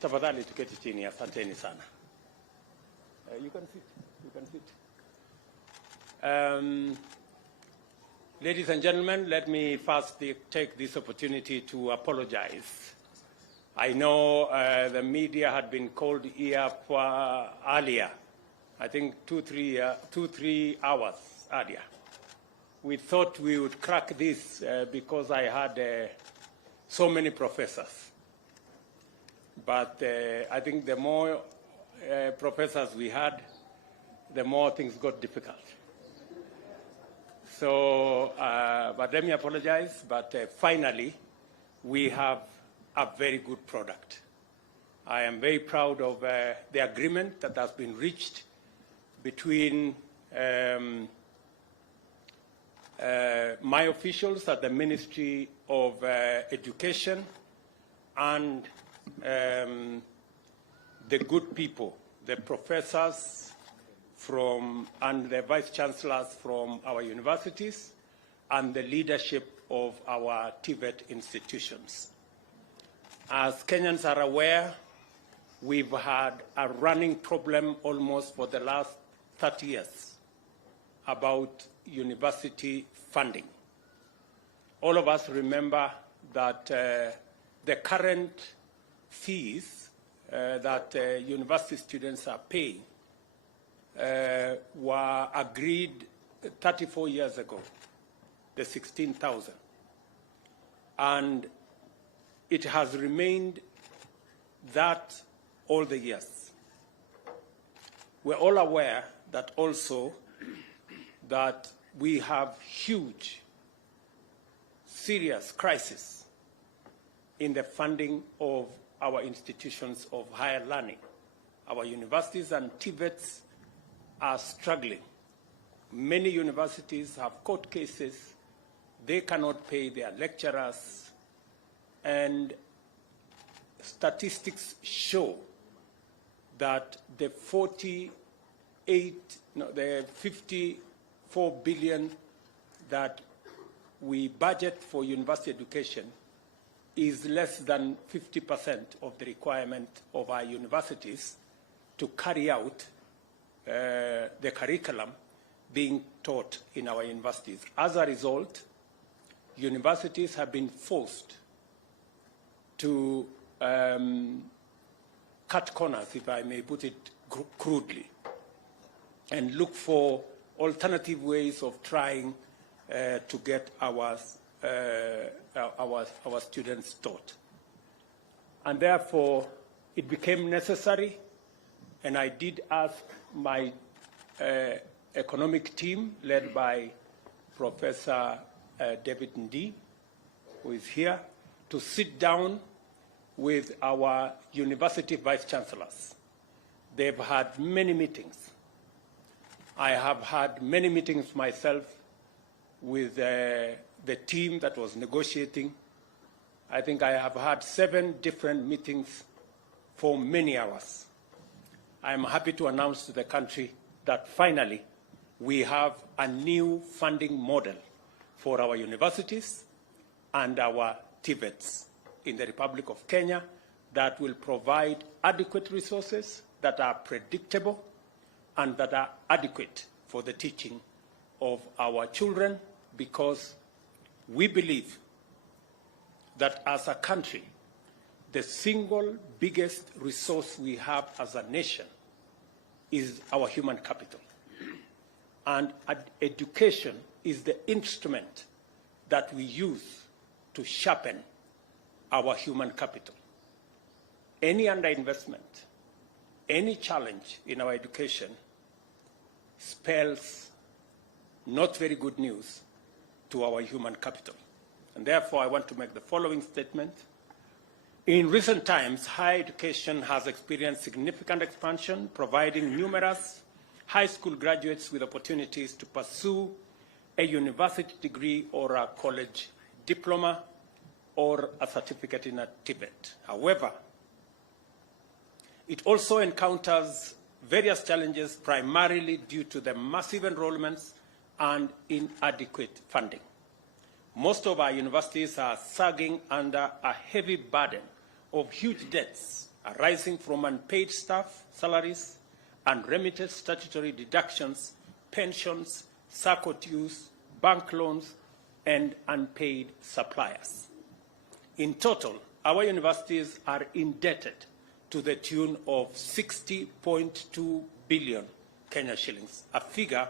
Tafadhali tuketi chini, asanteni sana. You can sit. You can sit. Ladies and gentlemen, let me first take this opportunity to apologize. I know the media had been called here for earlier, I think 2-3 hours earlier. We thought we would crack this because I had so many professors. But I think the more professors we had, the more things got difficult. So, but let me apologize, but finally, we have a very good product. I am very proud of the agreement that has been reached between my officials at the Ministry of Education and the good people, the professors and the vice chancellors from our universities and the leadership of our TVET institutions. As Kenyans are aware, we've had a running problem almost for the last 30 years about university funding. All of us remember that the current fees that university students are paying were agreed 34 years ago, the 16,000. And it has remained that all the years. We're all aware that also that we have huge, serious crisis in the funding of our institutions of higher learning. Our universities and TVETs are struggling. Many universities have court cases. They cannot pay their lecturers. And statistics show that the 54 billion that we budget for university education is less than 50% of the requirement of our universities to carry out the curriculum being taught in our universities. As a result, universities have been forced to cut corners, if I may put it crudely, and look for alternative ways of trying to get our students taught. And therefore, it became necessary, and I did ask my economic team, led by Professor David Ndii, who is here, to sit down with our university vice chancellors. They've had many meetings. I have had many meetings myself with the team that was negotiating. I think I have had 7 different meetings for many hours. I am happy to announce to the country that finally we have a new funding model for our universities and our TVETs in the Republic of Kenya that will provide adequate resources that are predictable and that are adequate for the teaching of our children, because we believe that as a country, the single biggest resource we have as a nation is our human capital. And education is the instrument that we use to sharpen our human capital. Any underinvestment, any challenge in our education spells not very good news to our human capital. And therefore, I want to make the following statement. In recent times, higher education has experienced significant expansion, providing numerous high school graduates with opportunities to pursue a university degree or a college diploma or a certificate in a TVET. However, it also encounters various challenges, primarily due to the massive enrollments and inadequate funding. Most of our universities are sagging under a heavy burden of huge debts arising from unpaid staff salaries, unremitted statutory deductions, pensions, SACCO dues, bank loans, and unpaid suppliers. In total, our universities are indebted to the tune of 60.2 billion Kenya shillings, a figure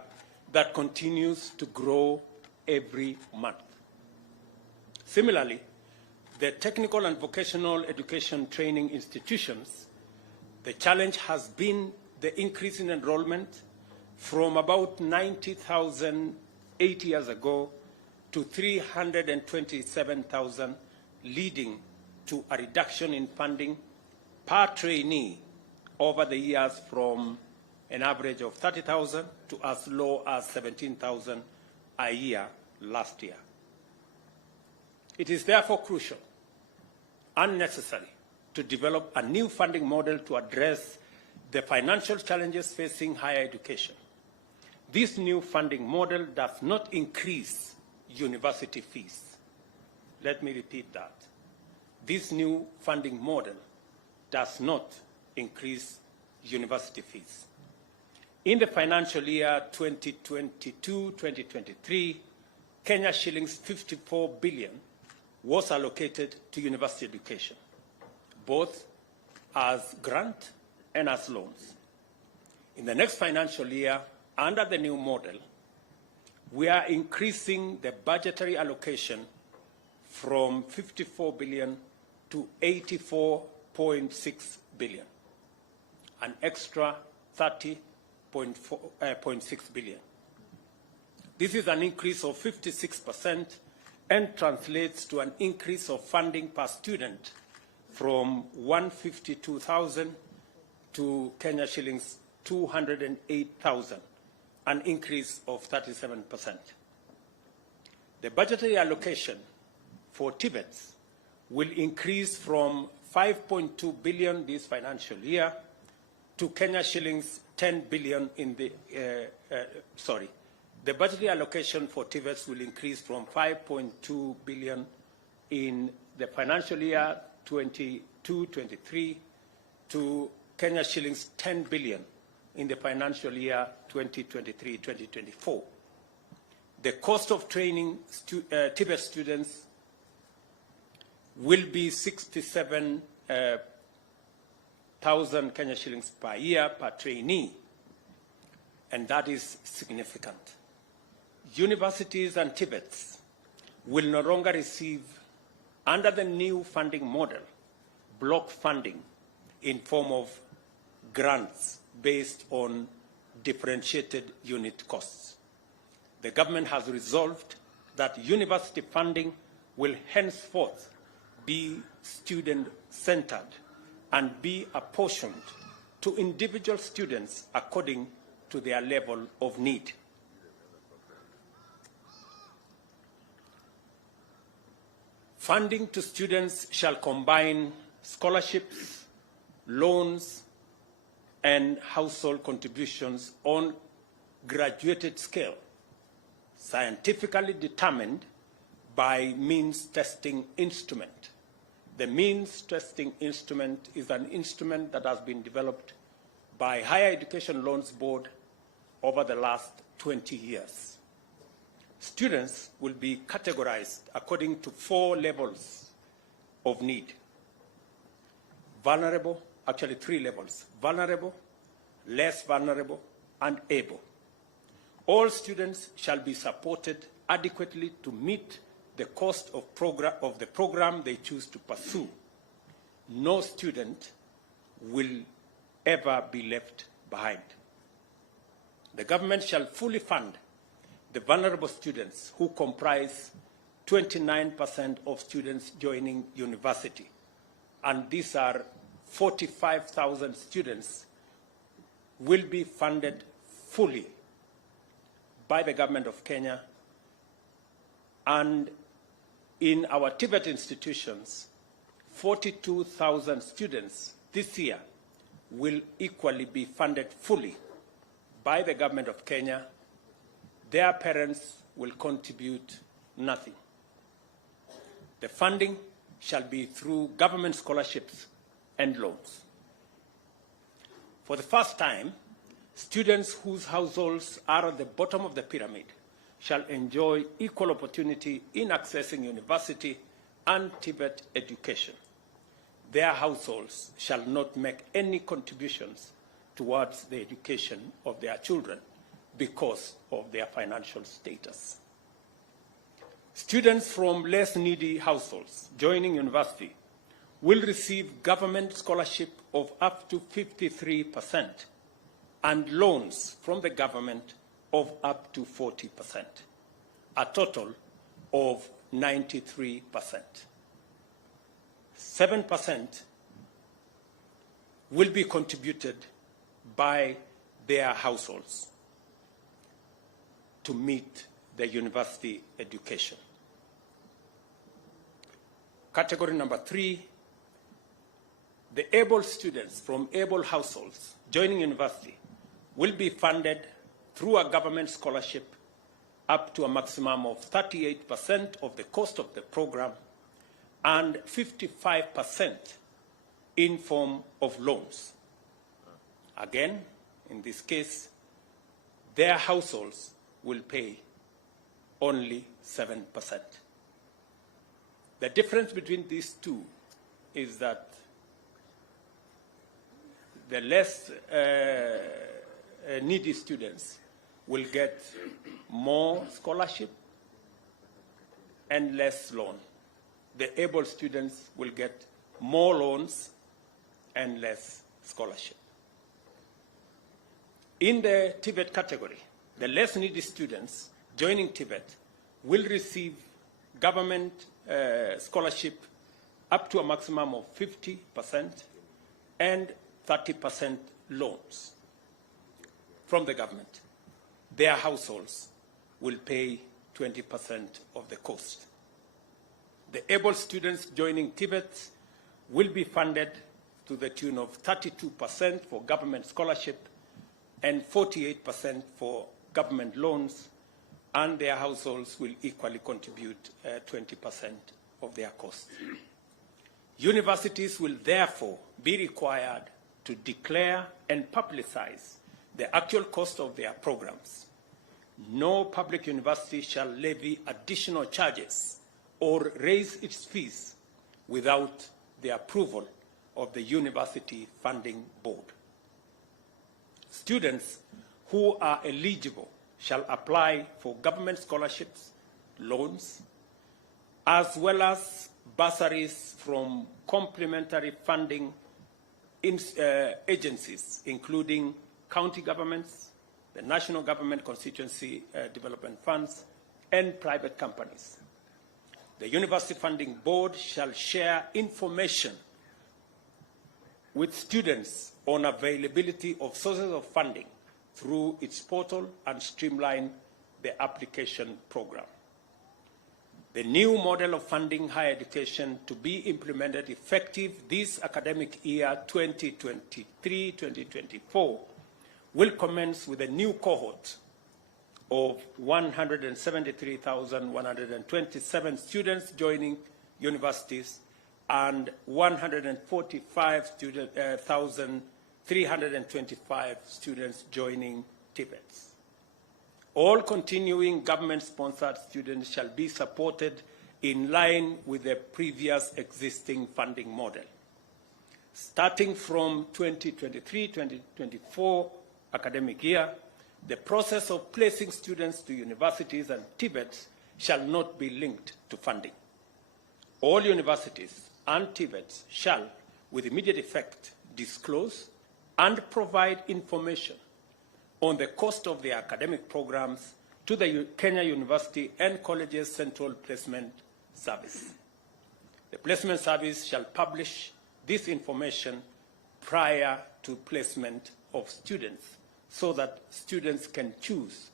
that continues to grow every month. Similarly, the technical and vocational education training institutions, the challenge has been the increase in enrollment from about 90,000 8 years ago to 327,000, leading to a reduction in funding per trainee over the years from an average of 30,000 to as low as 17,000 a year last year. It is therefore crucial and necessary to develop a new funding model to address the financial challenges facing higher education. This new funding model does not increase university fees. Let me repeat that. This new funding model does not increase university fees. In the financial year 2022-2023, Kenya shillings 54 billion was allocated to university education, both as grant and as loans. In the next financial year, under the new model, we are increasing the budgetary allocation from 54 billion to 84.6 billion, an extra 30.6 billion. This is an increase of 56% and translates to an increase of funding per student from 152,000 to Kenya shillings 208,000, an increase of 37%. The budgetary allocation for TVETs will increase from 5.2 billion this financial year to Kenya shillings 10 billion in the, the budgetary allocation for TVETs will increase from 5.2 billion in the financial year 22-23 to Kenya shillings 10 billion in the financial year 2023-2024. The cost of training TVET students will be 67,000 Kenya shillings per year per trainee, and that is significant. Universities and TVETs will no longer receive, under the new funding model, block funding in form of grants based on differentiated unit costs. The government has resolved that university funding will henceforth be student-centered and be apportioned to individual students according to their level of need. Funding to students shall combine scholarships, loans, and household contributions on graduated scale, scientifically determined by means testing instrument. The means testing instrument is an instrument that has been developed by Higher Education Loans Board over the last 20 years. Students will be categorized according to 4 levels of need. Vulnerable, actually 3 levels: vulnerable, less vulnerable, and able. All students shall be supported adequately to meet the cost of the program they choose to pursue. No student will ever be left behind. The government shall fully fund the vulnerable students, who comprise 29% of students joining university. And these are 45,000 students will be funded fully by the government of Kenya. And in our TVET institutions, 42,000 students this year will equally be funded fully by the government of Kenya. Their parents will contribute nothing. The funding shall be through government scholarships and loans. For the first time, students whose households are at the bottom of the pyramid shall enjoy equal opportunity in accessing university and TVET education. Their households shall not make any contributions towards the education of their children because of their financial status. Students from less needy households joining university will receive government scholarship of up to 53% and loans from the government of up to 40%, a total of 93%. 7% will be contributed by their households to meet the university education. Category number 3, the able students from able households joining university will be funded through a government scholarship up to a maximum of 38% of the cost of the program and 55% in form of loans. Again, in this case, their households will pay only 7%. The difference between these two is that the less needy students will get more scholarship and less loan. The able students will get more loans and less scholarship. In the TVET category, the less needy students joining TVET will receive government scholarship up to a maximum of 50% and 30% loans from the government. Their households will pay 20% of the cost. The able students joining TVET will be funded to the tune of 32% for government scholarship and 48% for government loans, and their households will equally contribute 20% of their costs. Universities will therefore be required to declare and publicize the actual cost of their programs. No public university shall levy additional charges or raise its fees without the approval of the University Funding Board. Students who are eligible shall apply for government scholarships, loans, as well as bursaries from complementary funding agencies, including county governments, the national government constituency development funds, and private companies. The University Funding Board shall share information with students on availability of sources of funding through its portal and streamline the application program. The new model of funding higher education to be implemented effective this academic year 2023-2024 will commence with a new cohort of 173,127 students joining universities and 145,325 students joining TVETs. All continuing government-sponsored students shall be supported in line with the previous existing funding model. Starting from 2023-2024 academic year, the process of placing students to universities and TVETs shall not be linked to funding. All universities and TVETs shall, with immediate effect, disclose and provide information on the cost of their academic programs to the Kenya University and Colleges Central Placement Service. The Placement Service shall publish this information prior to placement of students so that students can choose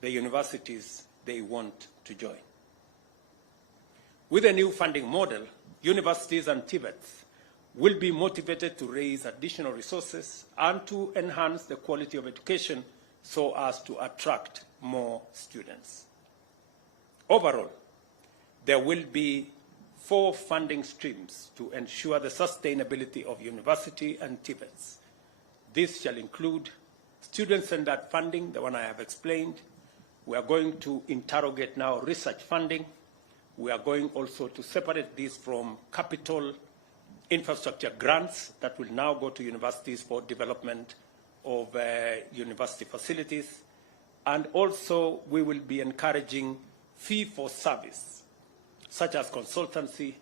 the universities they want to join. With a new funding model, universities and TVETs will be motivated to raise additional resources and to enhance the quality of education so as to attract more students. Overall, there will be 4 funding streams to ensure the sustainability of university and TVETs. This shall include student-centered funding, the one I have explained. We are going to interrogate now research funding. We are going also to separate this from capital infrastructure grants that will now go to universities for development of university facilities. And also we will be encouraging fee-for-service, such as consultancy,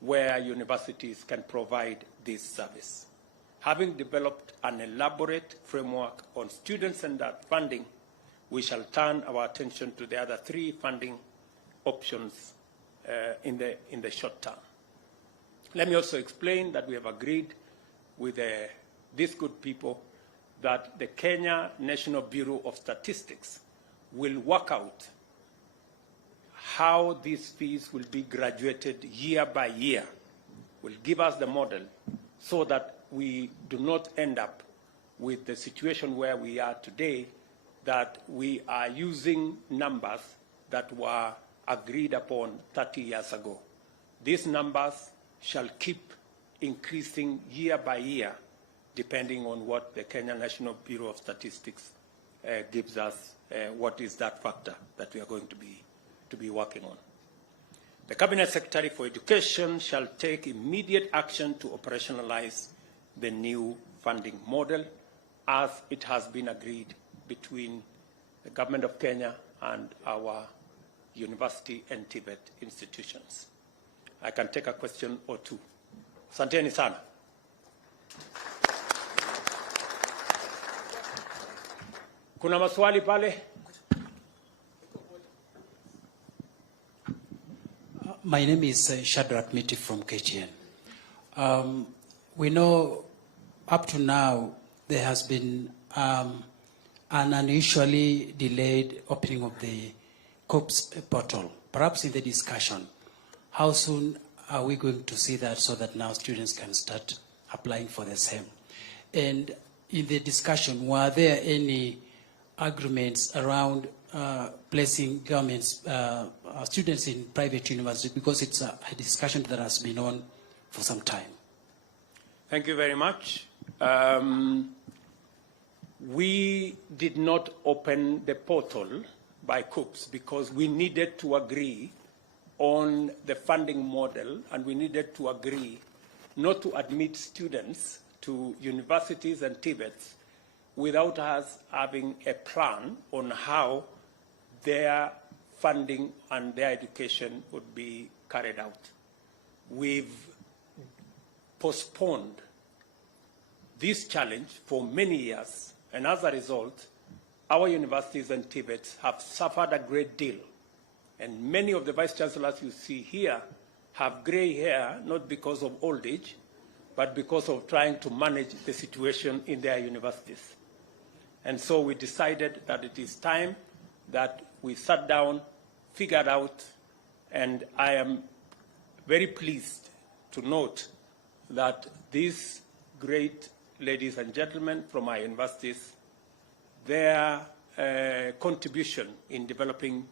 where universities can provide this service. Having developed an elaborate framework on student-centered funding, we shall turn our attention to the other 3 funding options in the short term. Let me also explain that we have agreed with these good people that the Kenya National Bureau of Statistics will work out how these fees will be graduated year by year, will give us the model so that we do not end up with the situation where we are today, that we are using numbers that were agreed upon 30 years ago. These numbers shall keep increasing year by year, depending on what the Kenya National Bureau of Statistics gives us, what is that factor that we are going to be working on. The Cabinet Secretary for Education shall take immediate action to operationalize the new funding model as it has been agreed between the Government of Kenya and our university and TVET institutions. I can take a question or two. Asanteni sana. Kuna maswali pale? My name is Shadrach Miti from KTN. We know up to now there has been an unusually delayed opening of the COPS portal. Perhaps in the discussion, how soon are we going to see that so that now students can start applying for the same? And in the discussion, were there any agreements around placing governments, students in private universities, because it's a discussion that has been on for some time? Thank you very much. We did not open the portal by COPS because we needed to agree on the funding model, and we needed to agree not to admit students to universities and TVETs without us having a plan on how their funding and their education would be carried out. We've postponed this challenge for many years, and as a result, our universities and TVETs have suffered a great deal. And many of the vice chancellors you see here have gray hair, not because of old age, but because of trying to manage the situation in their universities. And so we decided that it is time that we sat down, figured out, and I am very pleased to note that these great ladies and gentlemen from our universities, their contribution in developing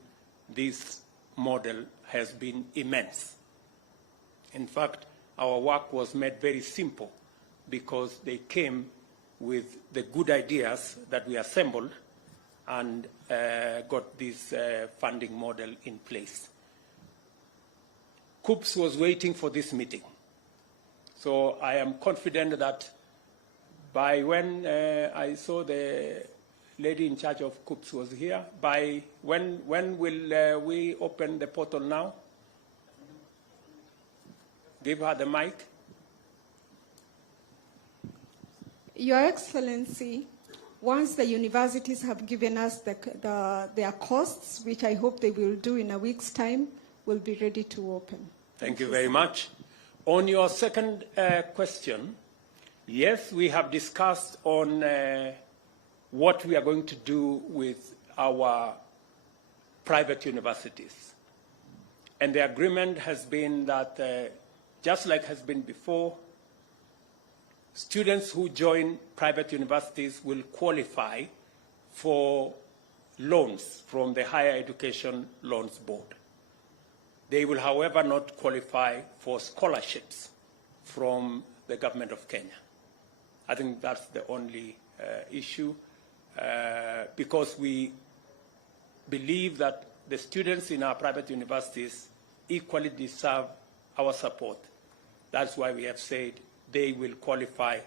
this model has been immense. In fact, our work was made very simple because they came with the good ideas that we assembled and got this funding model in place. COPS was waiting for this meeting. So I am confident that by when I saw the lady in charge of COPS was here, by when will we open the portal now? Give her the mic. Your Excellency, once the universities have given us their costs, which I hope they will do in a week's time, we'll be ready to open. Thank you very much. On your second question, yes, we have discussed on what we are going to do with our private universities. And the agreement has been that, just like has been before, students who join private universities will qualify for loans from the Higher Education Loans Board. They will, however, not qualify for scholarships from the government of Kenya. I think that's the only issue, because we believe that the students in our private universities equally deserve our support. That's why we have said they will qualify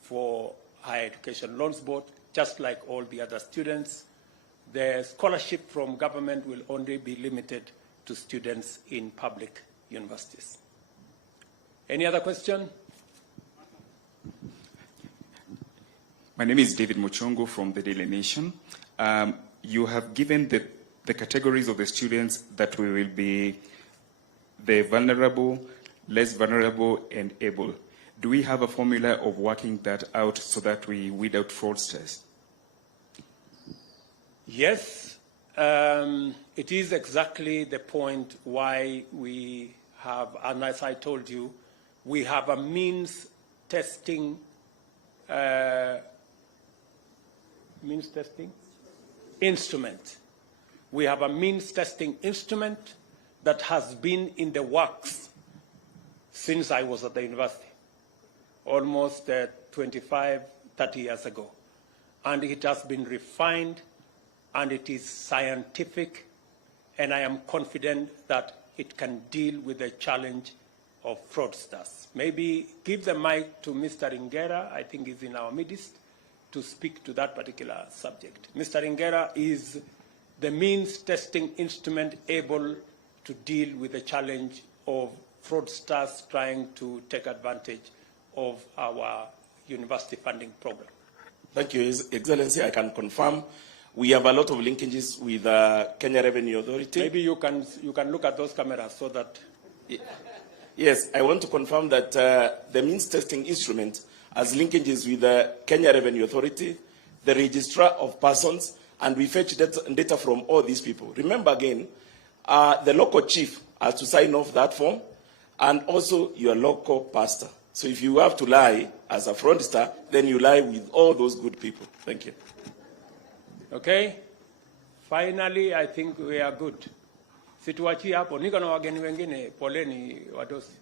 for Higher Education Loans Board, just like all the other students. The scholarship from government will only be limited to students in public universities. Any other question? My name is David Muchongo from the Daily Nation. You have given the categories of the students that will be the vulnerable, less vulnerable, and able. Do we have a formula of working that out so that we weed out fraudsters? Yes, it is exactly the point why we have, and as I told you, we have a means testing instrument. We have a means testing instrument that has been in the works since I was at the university, almost 25, 30 years ago. And it has been refined, and it is scientific, and I am confident that it can deal with the challenge of fraudsters. Maybe give the mic to Mr. Ingera, I think he's in our midst, to speak to that particular subject. Mr. Ingera is the means testing instrument able to deal with the challenge of fraudsters trying to take advantage of our university funding program. Thank you, His Excellency. I can confirm we have a lot of linkages with Kenya Revenue Authority. Maybe you can look at those cameras so that... Yes, I want to confirm that the means testing instrument has linkages with the Kenya Revenue Authority, the Registrar of Persons, and we fetch data from all these people. Remember again, the local chief has to sign off that form, and also your local pastor. So if you have to lie as a fraudster, then you lie with all those good people. Thank you. Okay. Finally, I think we are good. Situachi hapo, niko na wageni wengine, poleni wadosi.